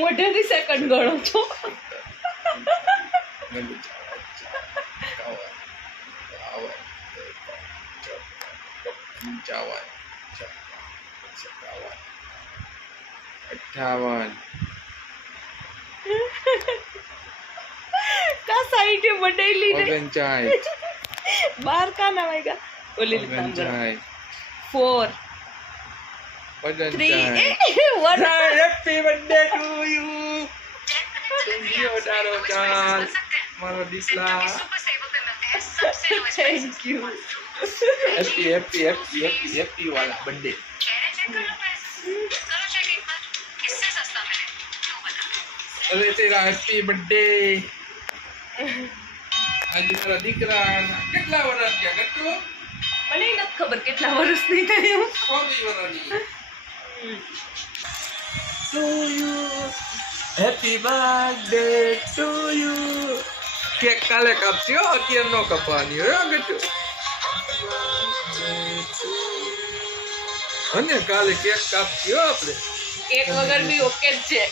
મોઢેથી second ગણો છો. का साइड में बटेली ने 12 का ना आएगा बोली 4 3 1 हैप्पी बर्थडे टू यू डारो चाल मारो दिसला thank you. Happy happy happy happy happy वाला बर्थडे अरे तेरा हैप्पी बर्थडे आज तेरा દીકરા કેટલા વર્ષ થયા ગટ્ટુ મને નથી ખબર કેટલા વર્ષની થયું. કોની વર્ષની to you happy birthday to you cake કાલે કાપજો અત્યારે નો કાપવાની હો ગટ્ટુ અને કાલે કેક કાપજો આપણે કેક વગર બી ઓકે જ છે.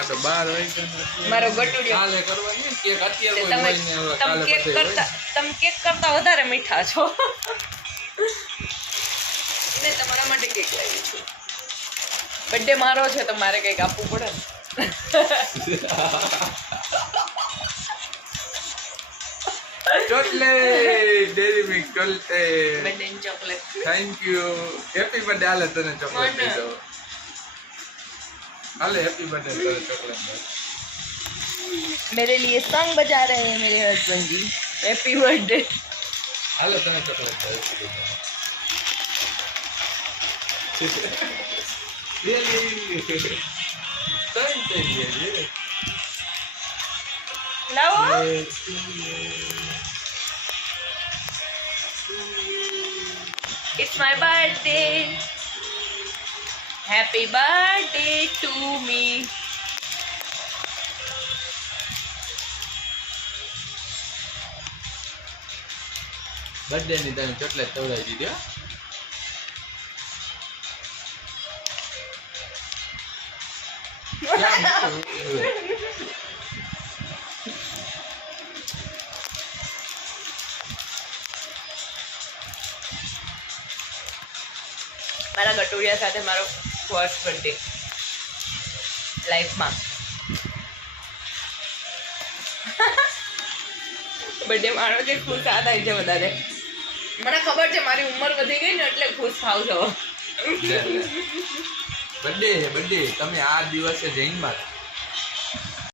આ તો 12 વાગ્યા મારો ગટુડિયો કાલે કરવાની કેક અત્યારે કોઈ હોય ને હવે કાલે તમે કેક કરતા વધારે મીઠા છો. ને તમારા માટે કેક લાવી છું. બર્થડે મારો છે તો મારે કંઈક આપવું પડે ને. Chocolate Dairy Milk chocolate birthday ની chocolate. Thank you happy birthday આલે તને ચોકલેટ દીધો आले हैप्पी बर्थडे तेरे चॉकलेट मेरे लिए सॉन्ग बजा रहे हैं मेरे हस्बैंड जी. Happy birthday. आले तने चॉकलेट रियली थैंक यू लाओ. It's my birthday. Happy birthday to me. Birthday ની તને ચોકલેટ તવડાવી દીધી હો મારા ગટુડિયા સાથે મારો ફર્સ્ટ બર્થડે લાઈફમાં. બર્થડે મારો છે ખુશ આ થાય છે વધારે. મને ખબર છે મારી ઉંમર વધી ગઈ ને એટલે ખુશ થાવ છો. બર્થડે તમે આ દિવસે જૈનમાં